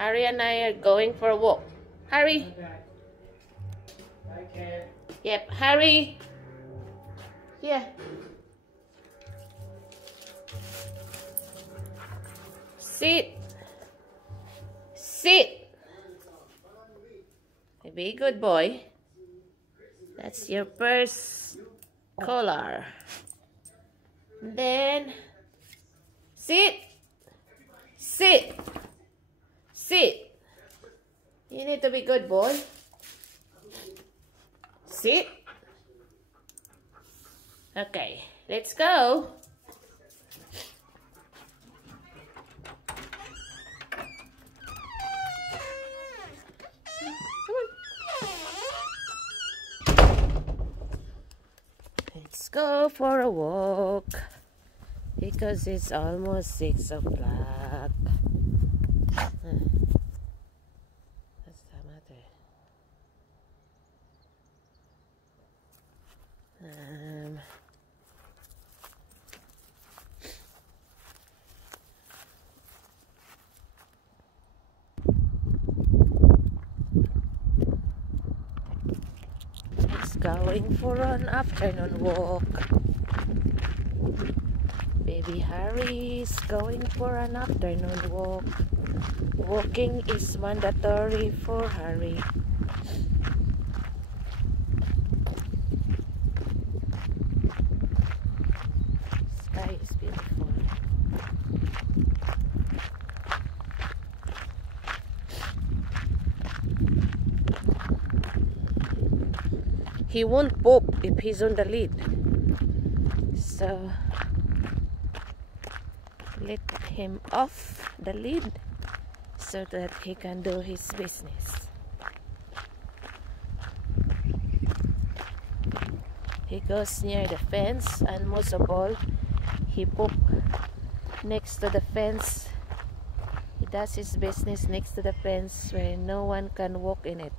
Harry and I are going for a walk. Harry. I can't. Yep, Harry. Here. Sit. Sit. Be a good boy. That's your first collar. Then sit. Sit. Sit. You need to be good boy. Sit. Okay, let's go. Let's go for a walk because it's almost 6 o'clock. What's the matter? It's going for an afternoon walk. Baby Harry is going for an afternoon walk. Walking is mandatory for Harry. Sky is beautiful. He won't pop if he's on the lead. So let him off the lead so that he can do his business. He goes near the fence, and most of all, he poop next to the fence. He does his business next to the fence where no one can walk in it.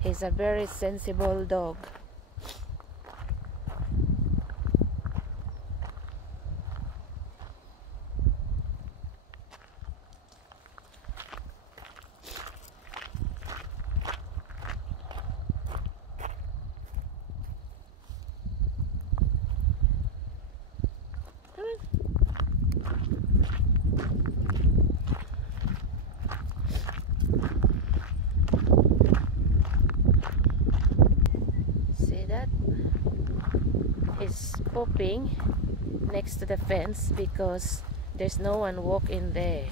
He's a very sensible dog. Is pooping next to the fence because there's no one walk in there.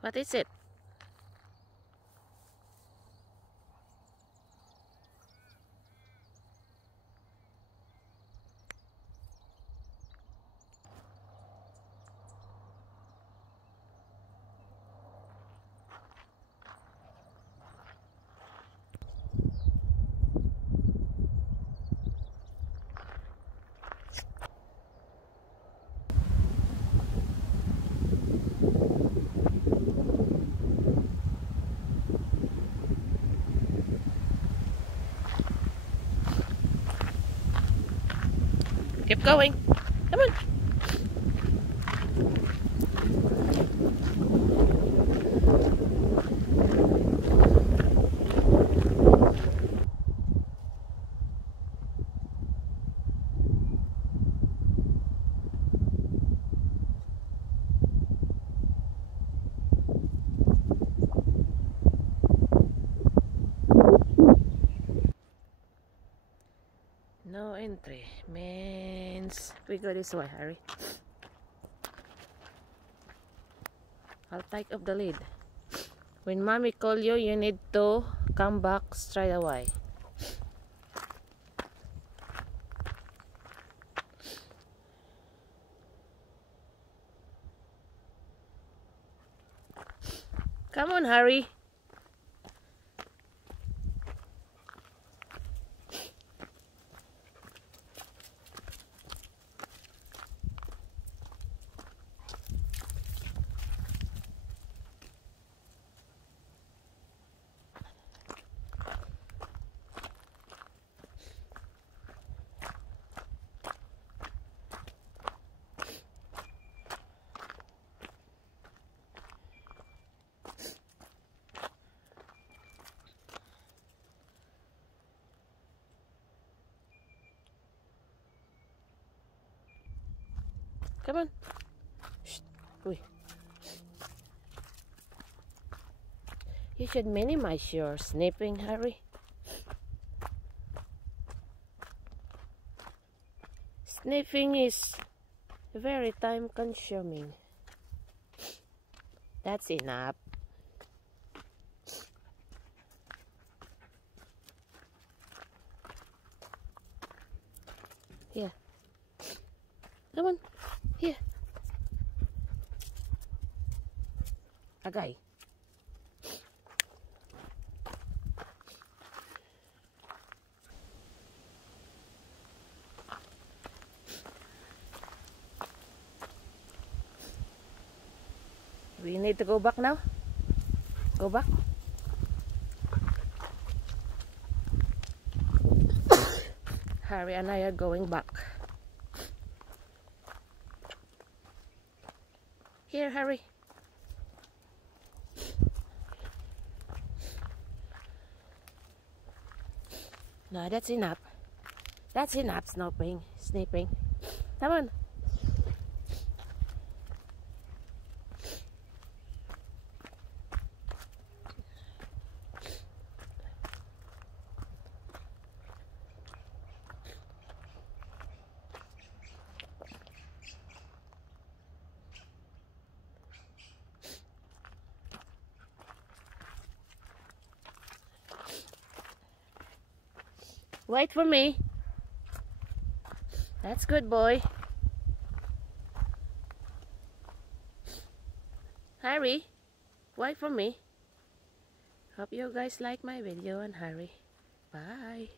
What is it? Keep going. Come on. No entry means we go this way, Harry. I'll take up the lead. When mommy call you, you need to come back straight away. Come on, Harry. Come on. Shh. Uy. You should minimize your sniffing, Harry. Sniffing is very time consuming. That's enough. Here. Come on. Here. Agay. We need to go back now. Go back. Harry and I are going back. Here, Harry. No, that's enough. That's enough snipping. Come on. Wait for me. That's good, boy. Harry, wait for me. Hope you guys like my video and Harry. Bye.